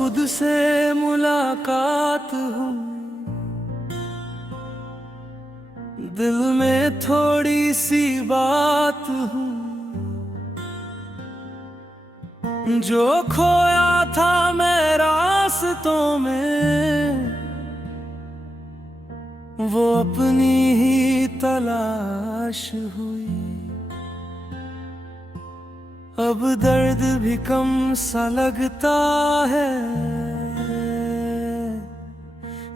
खुद से मुलाकात हूँ, दिल में थोड़ी सी बात हूँ। जो खोया था मैं रास्तों में, वो अपनी ही तलाश हुई। अब दर्द भी कम सा लगता है,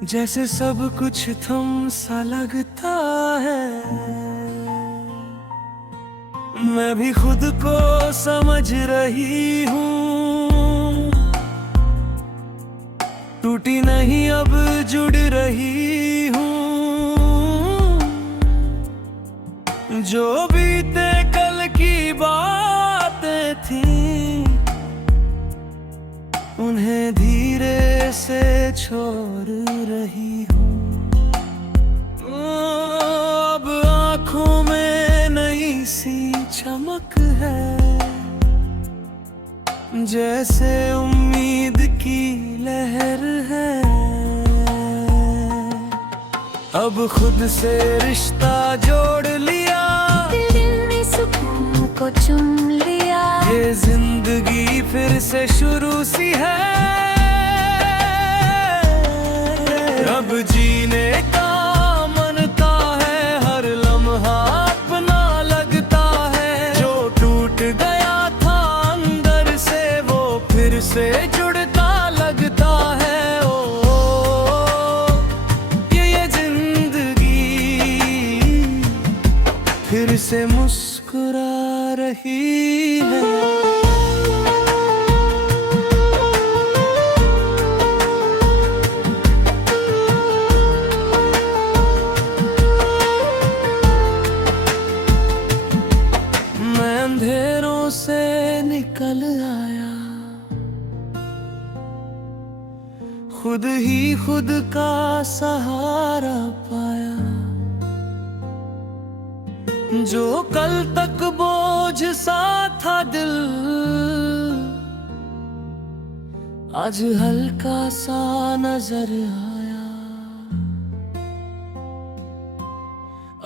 जैसे सब कुछ थम सा लगता है। मैं भी खुद को समझ रही हूँ, टूटी नहीं अब जुड़ रही हूँ। जो बीते कल की बातें थी, उन्हें धीरे से छोड़ रही हूँ। अब आँखों में नई सी चमक है, जैसे उम्मीद की लहर है। अब खुद से रिश्ता जोड़ लिया, दिल ने सुकून को चुम लिया। ये जिंदगी फिर से शुरू सी है। अब जीने का मनता है, हर लम्हा अपना लगता है। जो टूट गया था अंदर से, वो फिर से जुड़ता लगता है। ये जिंदगी फिर से मुस्कुरा रही है। मैं अंधेरों से निकल आया, खुद ही खुद का सहारा पाया। जो कल तक बोझ सा था दिल, आज हल्का सा नजर आया।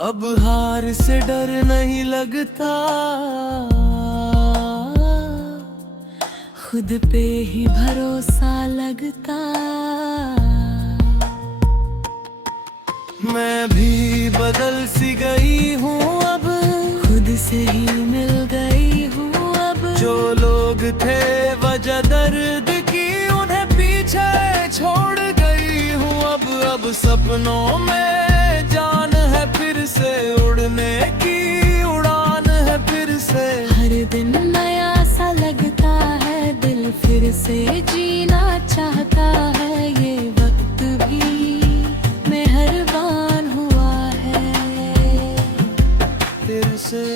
अब हार से डर नहीं लगता, खुद पे ही भरोसा लगता। मैं भी बदल सी गई हूँ अब, खुद से ही मिल गई हूँ अब। जो लोग थे वजह दर्द की, उन्हें पीछे छोड़ गई हूँ अब सपनों में जान है फिर से, उड़ने की उड़ान है फिर से। हर दिन नया सा लगता है, दिल फिर से जीना चाहता है। ये वक्त भी मेहरबान हुआ है फिर से।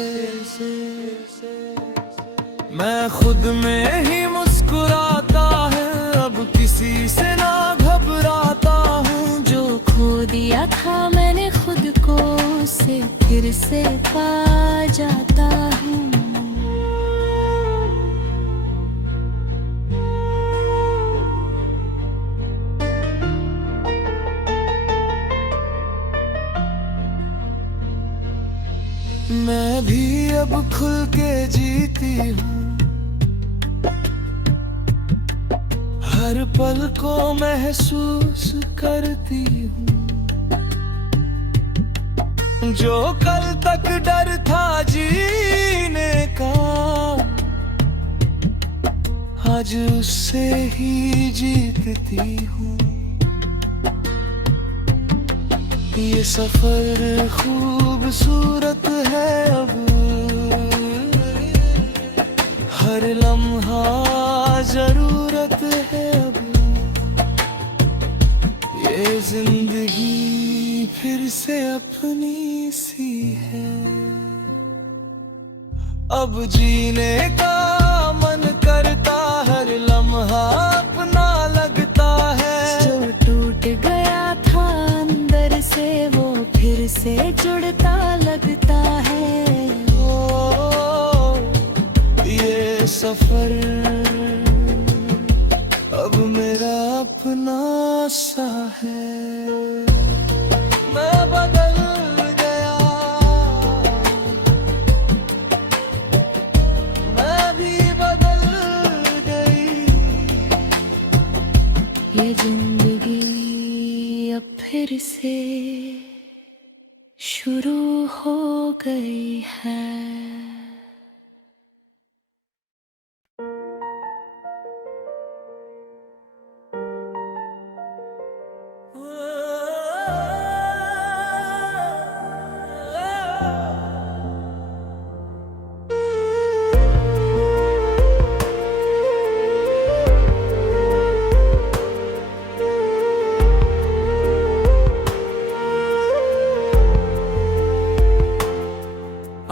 मैं खुद में ही मुस्कुराता है, अब किसी से ना घबराता हूँ। जो खो दिया था मैंने खुद को, उसे फिर से पा जाता हूँ। मैं भी अब खुल के जीती हूँ, हर पल को महसूस करती हूँ। जो कल तक डर था जीने का, आज उससे ही जीतती हूँ। ये सफर खूबसूरत है अब, हर लम्हा जरूरत है अब। ये जिंदगी फिर से अपनी सी है, अब जीने का मन करता, हर लम्हा अपना लगता है। जो टूट गया था अंदर से, वो फिर से जुड़ता लगता है। ये सफर अब मेरा है। मैं बदल गया, मैं भी बदल गई। ये जिंदगी अब फिर से शुरू हो गई है।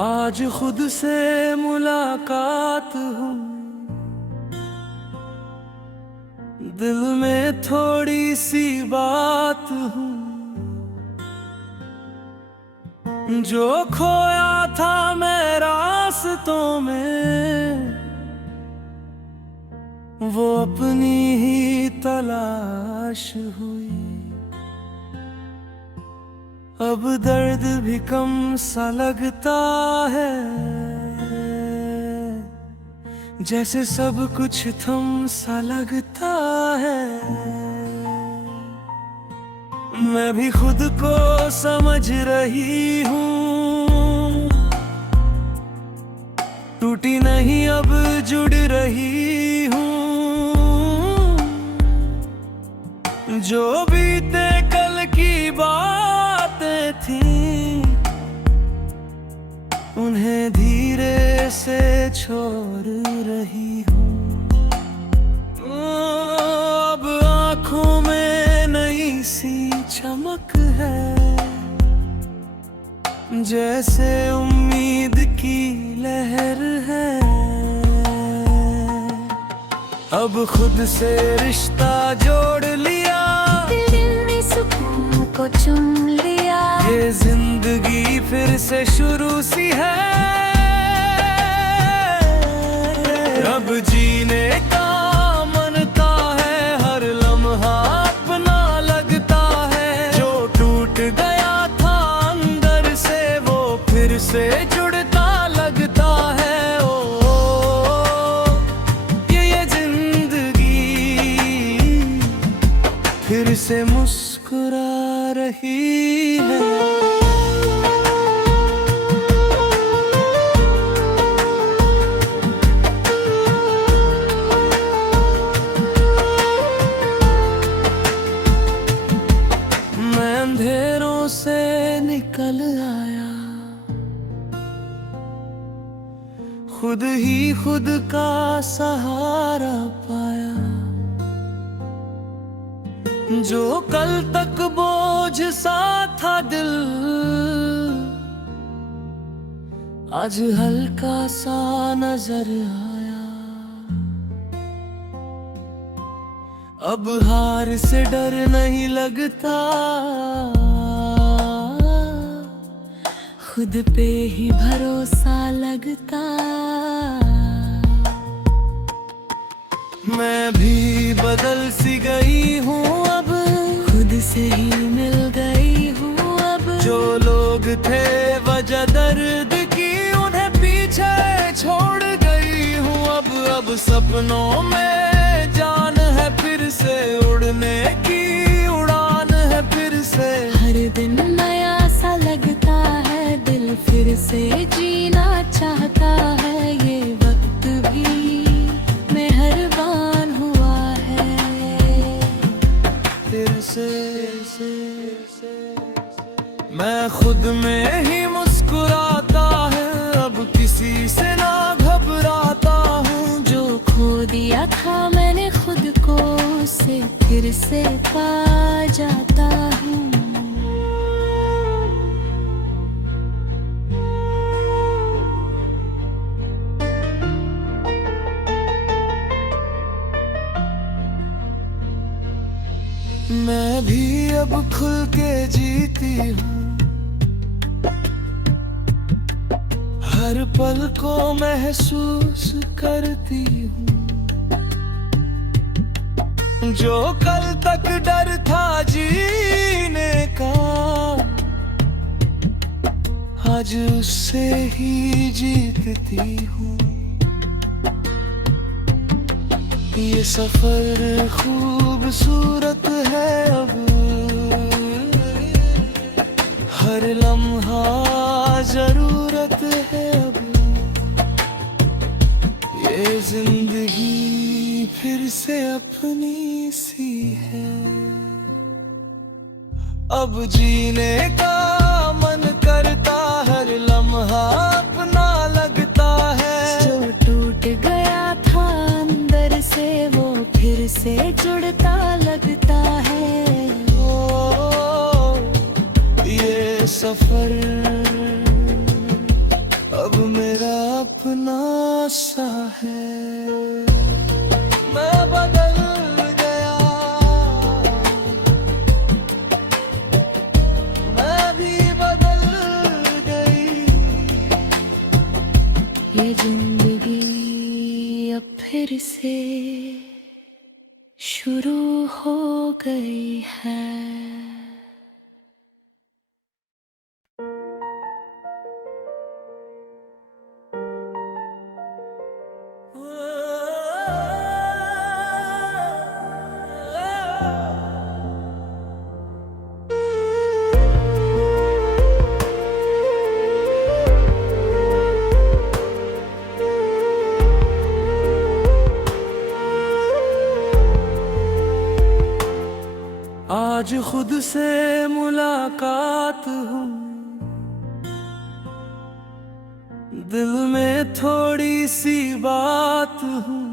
आज खुद से मुलाकात हुई, दिल में थोड़ी सी बात हुई। जो खोया था मैं रास्तों में, वो अपनी ही तलाश हुई। अब दर्द भी कम सा लगता है, जैसे सब कुछ थम सा लगता है। मैं भी खुद को समझ रही हूँ, टूटी नहीं अब जुड़ रही हूँ। जो बीते कल की बातें थी, उन्हें धीरे से छोड़ रही हूँ। अब आँखों में नई सी चमक है, जैसे उम्मीद की लहर है। अब खुद से रिश्ता जोड़ लिया, दिल ने सुकून को चुन लिया। ये जिंदगी फिर से शुरू सी है। अब जीने का मनता है, हर लम्हा अपना लगता है। जो टूट गया था अंदर से, वो फिर से जुड़ता लगता है। ओ, ये जिंदगी फिर से मुस्कुरा रही है। मैं अंधेरों से निकल आया, खुद ही खुद का सहारा पाया। जो कल तक बोझ सा था दिल, आज हल्का सा नजर आया। अब हार से डर नहीं लगता, खुद पे ही भरोसा लगता। मैं भी बदल सी गई हूँ अब, खुद से ही मिल गई हूँ अब। जो लोग थे वजह दर्द की, उन्हें पीछे छोड़ गई हूँ अब सपनों में जान है, फिर से उड़ने की उड़ान है फिर से। हर दिन नया सा लगता है, दिल फिर से जीना चाहता है। ये वक्त भी मेहरबान हुआ है, फिर से मैं खुद में ही मुस्कुराता है, अब किसी से ना घबराता हूँ। जो खो दिया था मैंने खुद को, उसे फिर से पा जाता हूँ। मैं भी अब खुल के जीती हूँ, हर पल को महसूस करती हूँ। जो कल तक डर था जीने का, आज उससे ही जीतती हूँ। ये सफर खूबसूरत है अब, हर लम्हा जरूरत है अब। ये जिंदगी फिर से अपनी सी है, अब जीने का मन करता, हर लम्हा अपना लगता है। जो टूट गया था अंदर से वो फिर से जुड़ता लगता है। ओ, ये सफर अब मेरा अपना सा है। मैं बदल गया, मैं भी बदल गई। ये जिंदगी अब फिर से शुरू हो गई है। आज खुद से मुलाकात हुई, दिल में थोड़ी सी बात हुई।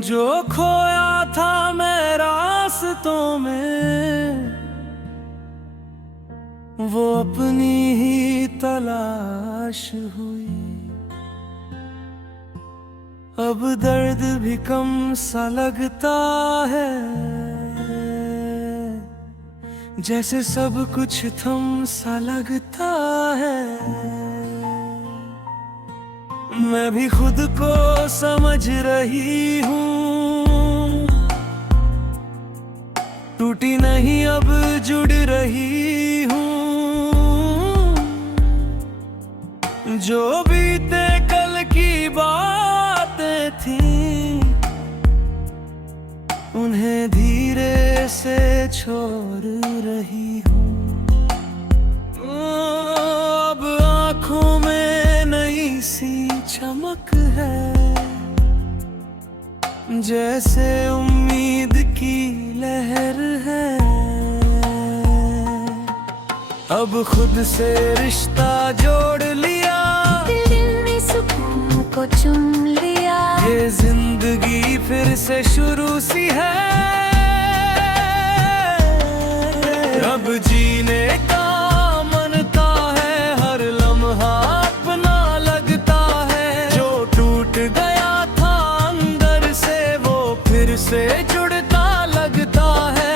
जो खोया था मैं रास्तों में, वो अपनी ही तलाश हुई। अब दर्द भी कम सा लगता है, जैसे सब कुछ थम सा लगता है। मैं भी खुद को समझ रही हूँ, टूटी नहीं अब जुड़ रही हूँ। जो बीते कल की बातें थी, उन्हें धीरे से छोड़ रही हूँ। अब आँखों में नई सी चमक है, जैसे उम्मीद की लहर है। अब खुद से रिश्ता जोड़ लिया, दिल ने सुकून को चुम लिया। ये जिंदगी फिर से शुरू सी है, अब जीने का मनता है, हर लम्हा अपना लगता है। जो टूट गया था अंदर से वो फिर से जुड़ता लगता है।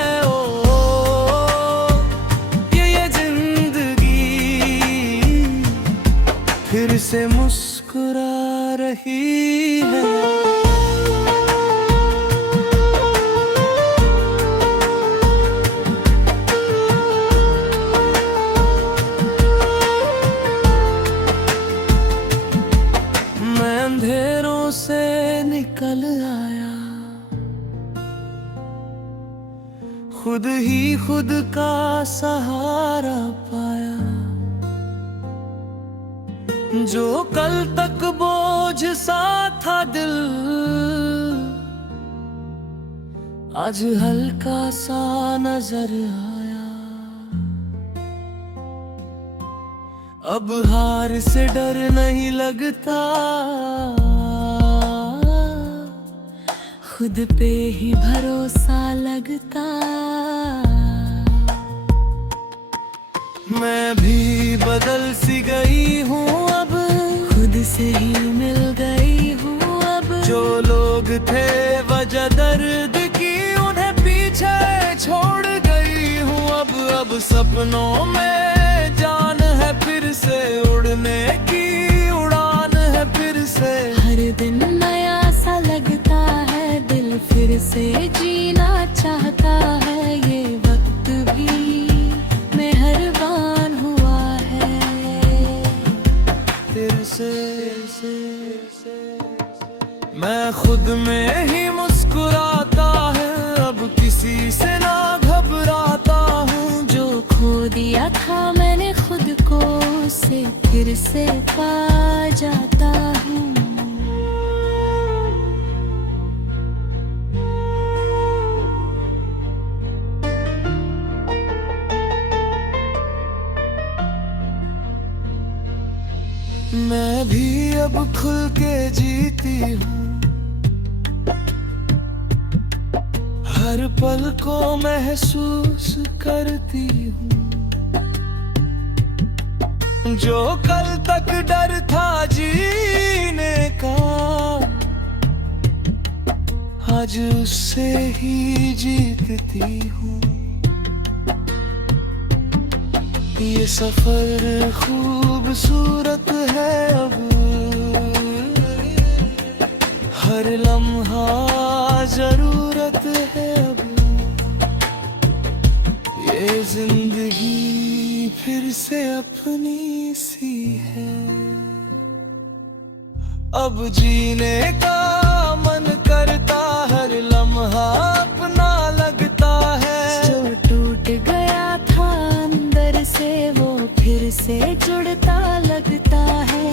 ये जिंदगी फिर से मुस्कुरा रही है। अंधेरों से निकल आया, खुद ही खुद का सहारा पाया। जो कल तक बोझ सा था दिल, आज हल्का सा नजर आया। अब हार से डर नहीं लगता, खुद पे ही भरोसा लगता। मैं भी बदल सी गई हूँ अब, खुद से ही मिल गई हूँ अब। जो लोग थे वजह दर्द की, उन्हें पीछे छोड़ गई हूँ अब सपनों में जान है, फिर से उड़ने की उड़ान है फिर से। हर दिन नया सा लगता है, से जीना चाहता है, ये वक्त भी मेहरबान हुआ है तेरे से। मैं खुद में ही मुस्कुराता है, अब किसी से ना घबराता हूँ। जो खो दिया था मैंने खुद को, उसे फिर से पा जाता हूँ। मैं भी अब खुल के जीती हूँ, हर पल को महसूस करती हूँ। जो कल तक डर था जीने का, आज उससे ही जीतती हूँ। ये सफर खूबसूरत है, अब हर लम्हा जरूरत है। अब ये जिंदगी फिर से अपनी सी है, अब जीने का मन करता, हर लम्हा अपना लगता है। जो टूट गया था अंदर से, वो फिर से जुड़ता लगता है।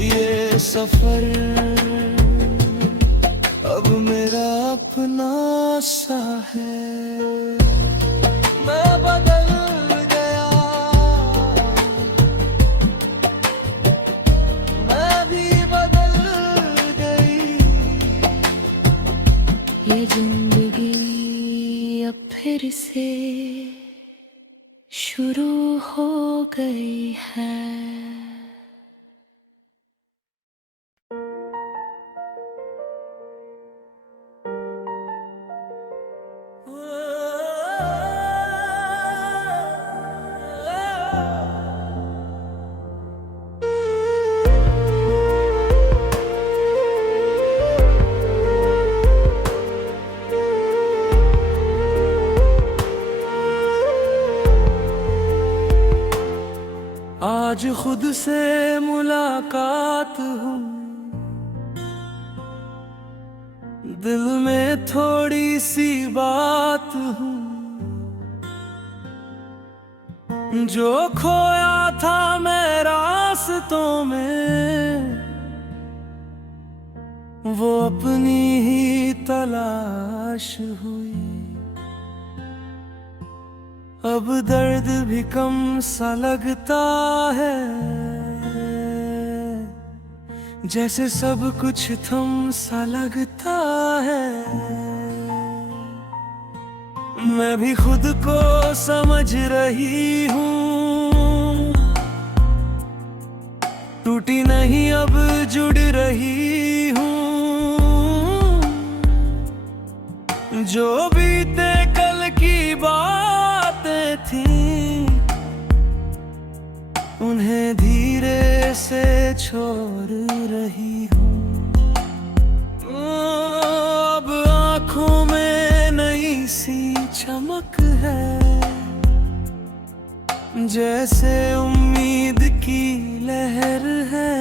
ये सफर अब मेरा अपना सा है। मैं बदल गया, मैं भी बदल गई। ये जिंदगी अब फिर से शुरू हो गई है। आज खुद से मुलाकात हुई, दिल में थोड़ी सी बात हुई। जो खोया था मैं रास्तों में, वो अपनी ही तलाश हुई। अब दर्द भी कम सा लगता है, जैसे सब कुछ थम सा लगता है। मैं भी खुद को समझ रही हूँ, टूटी नहीं अब जुड़ रही हूँ। जो बीते कल की बातें थी, उन्हें धीरे से छोड़ रही हूँ। अब आँखों में नई सी चमक है, जैसे उम्मीद की लहर है।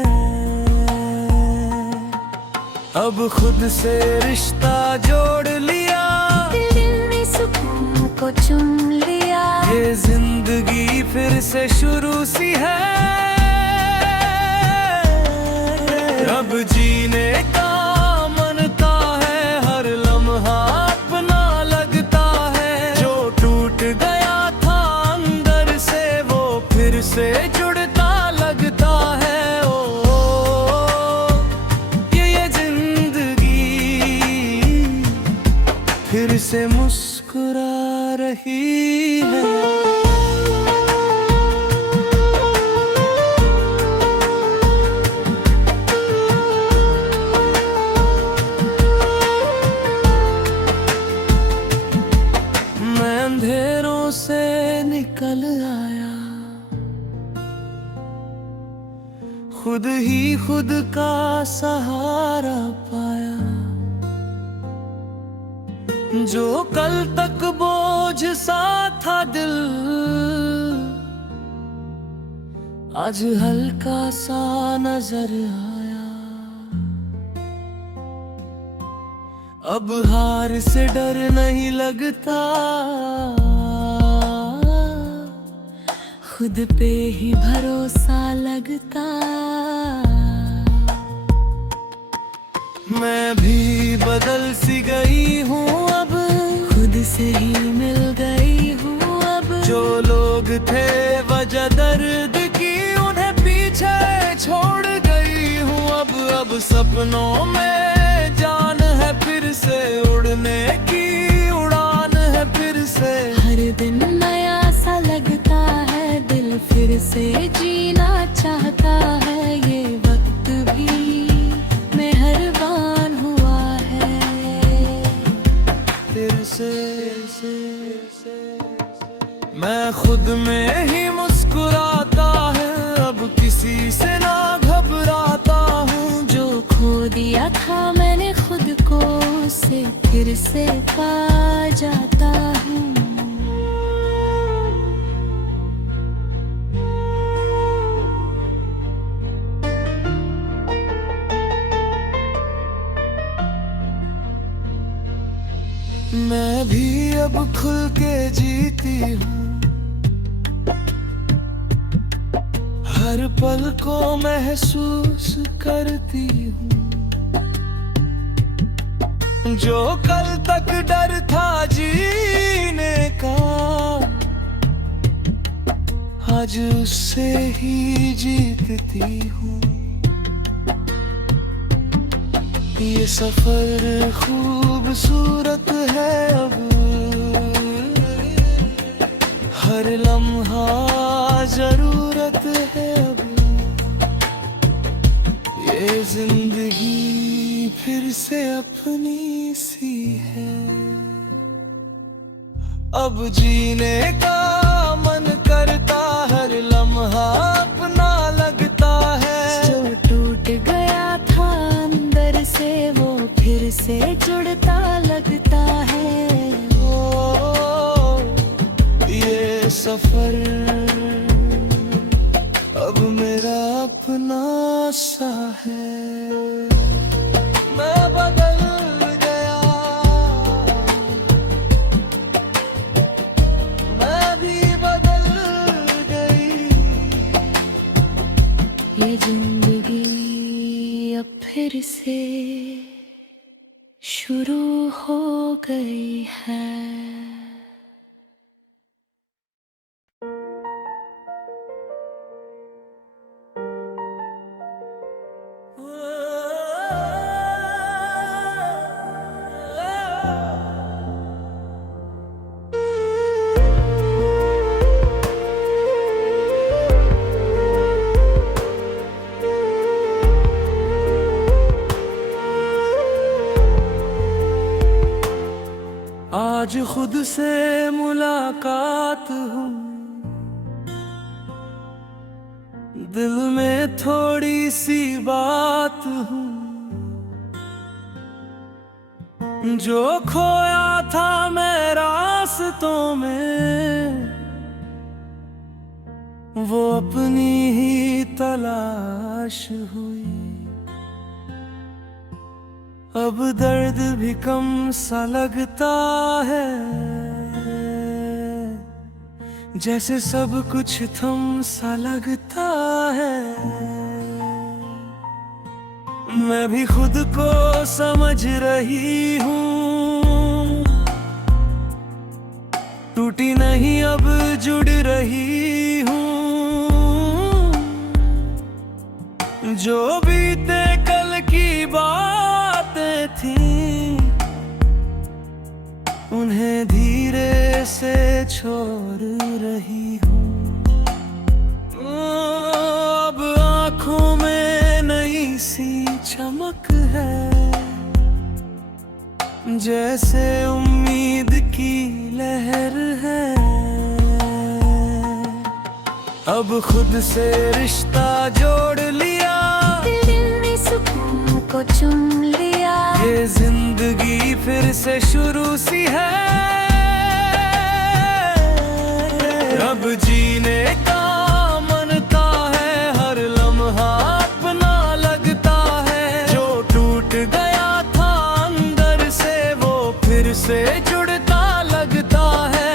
अब खुद से रिश्ता जोड़ लिया, दिल ने सुकून को चुम लिया। ये जिंदगी फिर से शुरू सी है, अब जीने का मनता है, हर लम्हा अपना लगता है। जो टूट गया था अंदर से, वो फिर से जुड़ता लगता है। ये जिंदगी फिर से मुस्कुरा रही है। अंधेरों से निकल आया, खुद ही खुद का सहारा पाया। जो कल तक बोझ सा था दिल, आज हल्का सा नजर आया। अब हार से डर नहीं लगता, खुद पे ही भरोसा लगता। मैं भी बदल सी गई हूँ अब, खुद से ही मिल गई हूँ अब। जो लोग थे वजह दर्द की, उन्हें पीछे छोड़ गई हूँ अब सपनों में जान है फिर से, उड़ने की उड़ान है फिर से। हर दिन नया सा लगता है, दिल फिर से जीना चाहता है। ये वक्त भी मेहरबान हुआ है, फिर से मैं खुद में ही मुस्कुराता है, अब किसी से ना घबराता हूँ। जो खो दिया था मैंने खुद को, उसे फिर से पा जाता हूँ। मैं भी अब खुल के जीती हूँ, हर पल को महसूस करती हूँ। जो कल तक डर था जीने का, आज उससे ही जीतती हूँ। ये सफर खूबसूरत है अब, हर लम्हा जरूरत है अब। ये जिंदगी फिर से अपनी सी है, अब जीने का मन करता, हर लम्हा अपना लगता है। जो टूट गया था अंदर से, वो फिर से जुड़ता लगता है। ओ, ये सफर अब मेरा अपना सा है। मैं बदल गया, मैं भी बदल गई। ये जिंदगी अब फिर से शुरू हो गई है। आज खुद से मुलाकात हूँ, दिल में थोड़ी सी बात हूँ। जो खोया था मैं रास्तों में, वो अपनी ही तलाश हुई। अब दर्द भी कम सा लगता है, जैसे सब कुछ थम सा लगता है। मैं भी खुद को समझ रही हूँ, टूटी नहीं अब जुड़ रही हूँ। जो बीते कल की बातें थी, उन्हें धीरे से छोड़ रही हूँ। अब आँखों में नई सी चमक है, जैसे उम्मीद की लहर है। अब खुद से रिश्ता जोड़ लिया, को चुम लिया। ये जिंदगी फिर से शुरू सी है, अब जीने का मनता है, हर लम्हा अपना लगता है। जो टूट गया था अंदर से वो फिर से जुड़ता लगता है।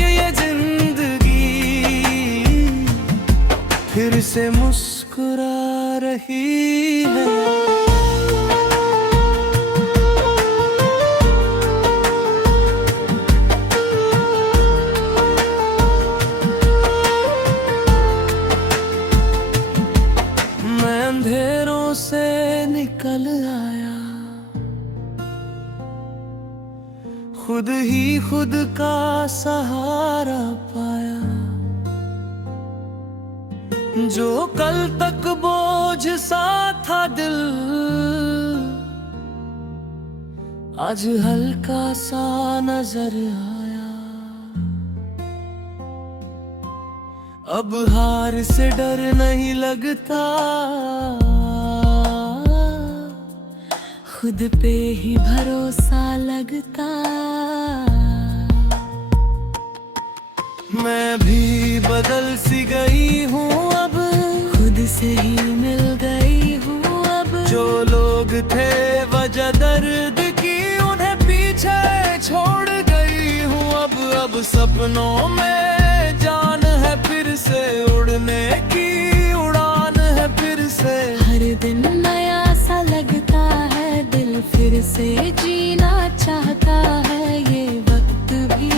ये जिंदगी फिर से मुस्कुरा रही है। मैं अंधेरों से निकल आया, खुद ही खुद का सहारा पाया। जो कल तक बोझ सा था दिल, आज हल्का सा नजर आया। अब हार से डर नहीं लगता, खुद पे ही भरोसा लगता। मैं भी बदल सी गई हूँ अब, खुद से ही मिल गई हूँ अब। जो लोग थे वजह दर्द की, उन्हें पीछे छोड़ गई हूँ अब सपनों में जान है फिर से, उड़ने की उड़ान है फिर से। हर दिन नया सा लगता है, दिल फिर से जीना चाहता है। ये वक्त भी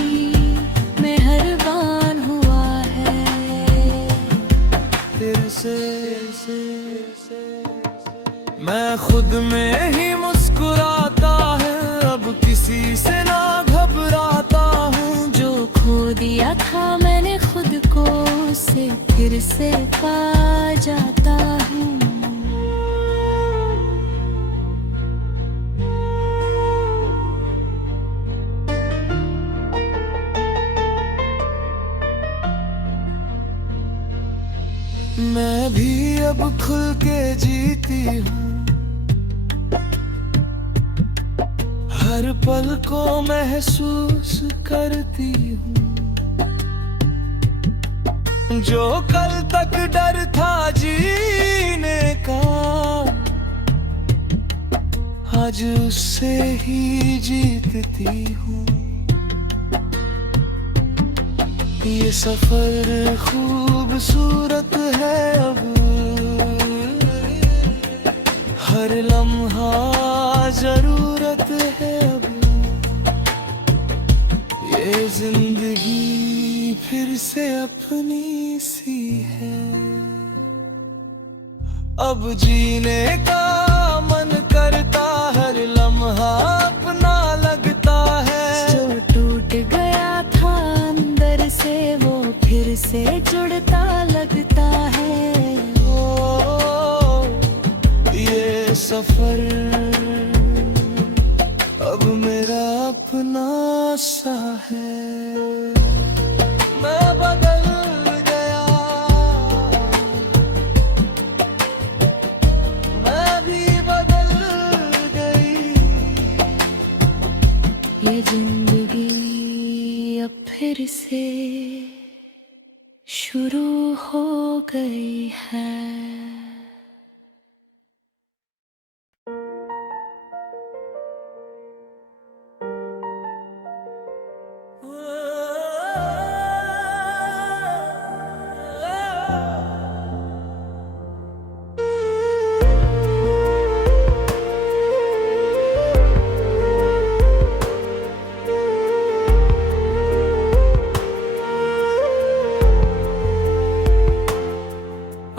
मेहरबान हुआ है फिर से। मैं खुद में ही मुस्कुराता है, अब किसी से ना घबराता हूँ। जो खो दिया था मैंने खुद को, उसे फिर से पा जाता हूँ। मैं भी अब खुल के जीती हूँ, हर पल को महसूस करती हूँ। जो कल तक डर था जीने का, आज उससे ही जीतती हूँ। ये सफर खूबसूरत है अब, हर लम्हा जरूरत है अब। ये जिंदगी फिर से अपनी सी है, अब जीने का मन करता, हर लम्हा अपना लगता है। जो टूट गया था अंदर से वो फिर से जुड़ता लगता है। ये सफर अब मेरा अपना सा है। मैं बदल गया, मैं भी बदल गई। ये जिंदगी अब फिर से शुरू हो गई है।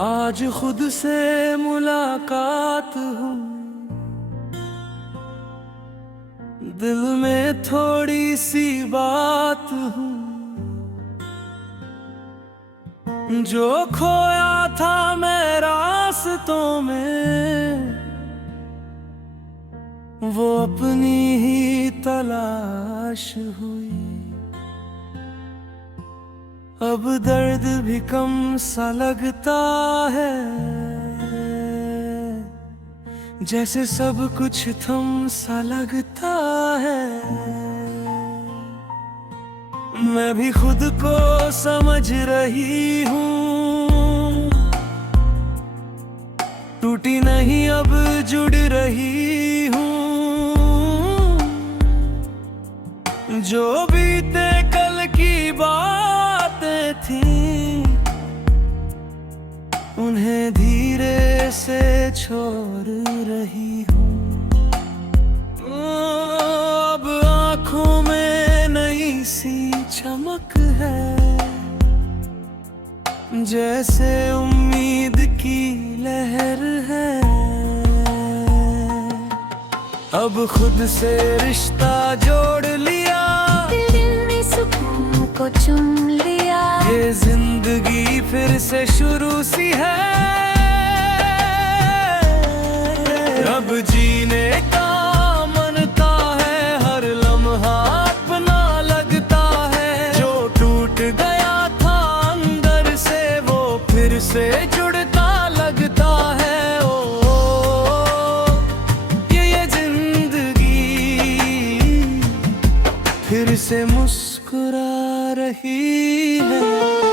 आज खुद से मुलाकात हूँ, दिल में थोड़ी सी बात हूँ। जो खोया था मैं रास्तों में, वो अपनी ही तलाश हुई। अब दर्द भी कम सा लगता है, जैसे सब कुछ थम सा लगता है। मैं भी खुद को समझ रही हूँ, टूटी नहीं अब जुड़ रही हूँ। जो बीते कल की बातें थी, उन्हें धीरे से छोड़ रही हूँ। अब आँखों में नई सी चमक है, जैसे उम्मीद की लहर है। अब खुद से रिश्ता जोड़ लिया, दिल ने सुकून को चुम लिया। ये जिंदगी फिर से शुरू सी है। अब जीने का मनता है, हर लम्हा अपना लगता है। जो टूट गया था अंदर से, वो फिर से जुड़ता लगता है। ये जिंदगी फिर से मुस्कुरा रही है।